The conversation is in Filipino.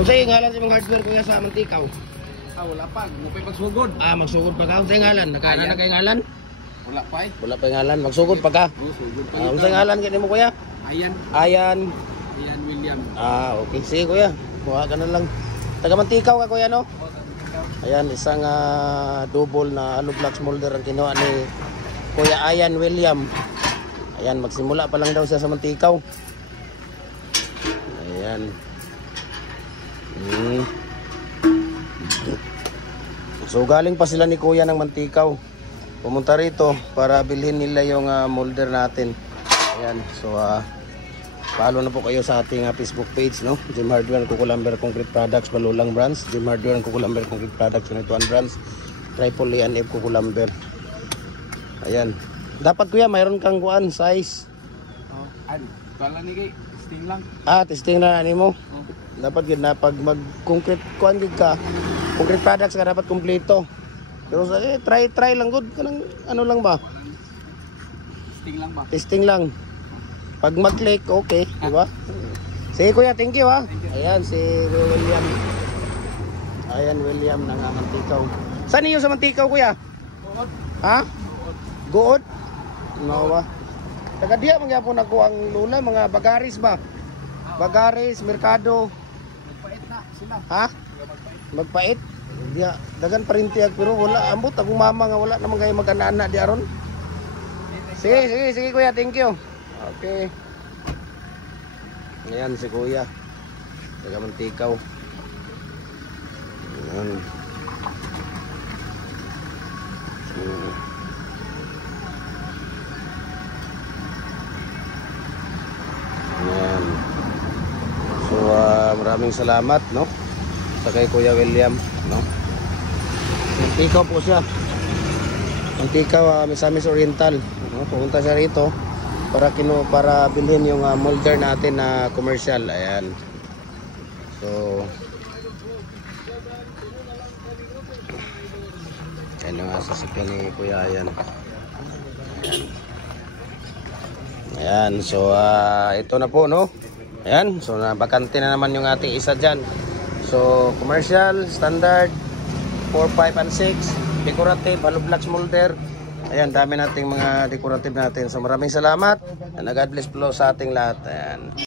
Kung sa'yo ngalan sa mga hardware kuya sa Mantikaw? Wala pa. Mupay pagsugod. Magsugod pa ka. Kung sa'yo ngalan? Nagkaanan na kayo ngalan? Wala pa eh. Wala pa yung ngalan. Magsugod pa ka. Sugod pa. Kung sa'yo ngalan kaya mo kuya? Ayan. Ayan William. Okay. Sige kuya. Kuha ka na lang. Taga Mantikaw ka kuya no? Ayan, isang double na hollow blocks molder ang kinuha ni Kuya Ayan William. Ayan, magsimula pa lang daw siya sa Mantikaw. Ayan. So galing pa sila ni Kuya ng Mantikaw. Pumunta rito para bilhin nila yung molder natin. Ayan, so follow na po kayo sa ating Facebook page, no? Jim Hardware and Kukulamber Concrete Products, Balulang Brands. Jim Hardware and Kukulamber Concrete Products, Unituan Brands, Triple A and F Kukulamber. Ayan. Dapat kuya, mayroon kang kuan size. Kala ni kay testing lang. Testing na ani mo. Dapat gid na pag mag-concrete kuan gid ka. Concrete products ka dapat kumpleto. Pero try lang good kanang ano lang ba? Testing lang ba? Testing lang. Pag mag-click, okay, di ba? Sige kuya, thank you ha. Ayan, si William. Ayan, William ng Mantikaw. Saan niyo sa Mantikaw kuya? Guod. Ha? Guod? No ba? Taga diya magyapon ako ang lula, mga bagaris ba? Bagaris, merkado. Magpait na sila. Ha? Magpait? Diya, dagan pa rin tiyag, pero wala. Ambot, akong mama nga wala naman kayo mag-ana-ana di aron. Sige kuya, thank you. Okay. Ayan si kuya. Taga Mantikaw. Ayan. Ayan. So maraming salamat, no? Sa kay Kuya William, no? Mantikaw po siya. Mantikaw, Misamis Oriental, no? Pumunta siya rito para bilhin yung molder natin na commercial. Ayan. So ayan yung sasakyan ni Kuya. Ayan. Ayan. So ito na po, no? Ayan. So nabakante na naman yung ating isa dyan. So commercial, standard 4, 5, and 6, decorative, hollow blocks molder. Ayan, dami nating mga decorative natin. So maraming salamat. And God bless po sa ating lahat. Ayan.